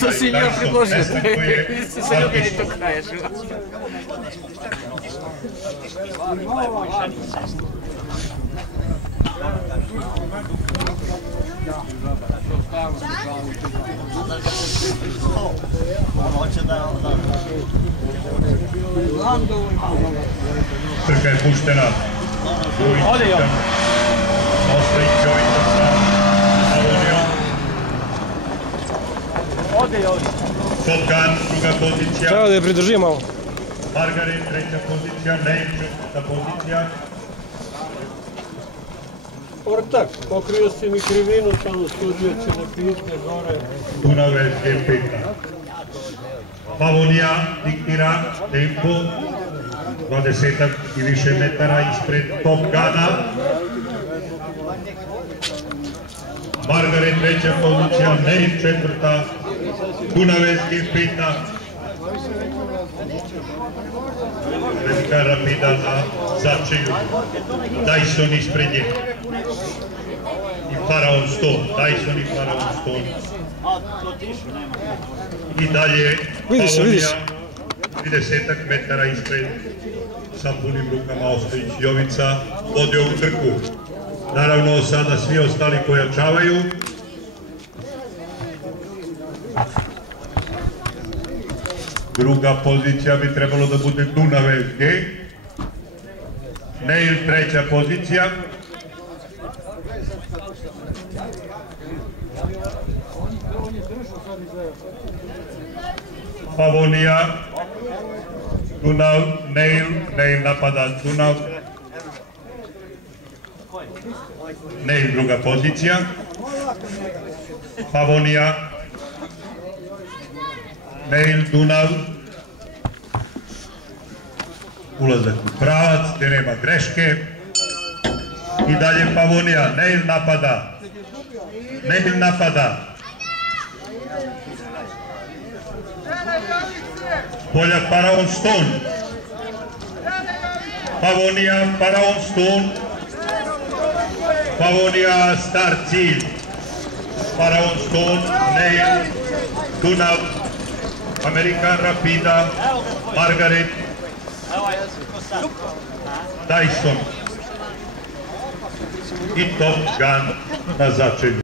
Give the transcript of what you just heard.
To si njima predložio, ti se ljubili to kraješ. Trka je puštena. Ode joj. Ostaje Jovica sa Avonijom. Ode joj. Top Gun, druga pozicija. Treba da je pridrži malo. Margaret, treća pozicija. Neil, četvrta pozicija. Ortak, pokrio si mi krivinu, samo studio će ne pisne gore. Dunavec je peta. Pavonija diktira tempo 20 i više metara ispred Top Guna. Margaret treća pozicija, Neil četvrta, Dunavec je peta. Velika rapida na začelju. Dyson ispred nje. I Faraon Stone. Dyson i Faraon Stone. I dalje Pavonija 30 metara ispred sa punim rukama Ostojić Jovica vodi ovu trku. Naravno sada svi ostali pojačavaju. Druga pozicija bi trebalo da bude Dunavec G. Neil treća pozicija. Pavonija, Dunav, Neil napada Dunav. Neil druga pozicija. Pavonija, Neil, Dunav. Ulazak u pravac, gdje nema greške. I dalje Pavonija, Neil napada. Neil napada. Poljak Faraon Stone. Pavonija, Faraon Stone. Pavonija, star cilj. Faraon Stone, Neil, Dunav, Amerikan Rapida, Margaret, Dyson i Top Gun na začelju.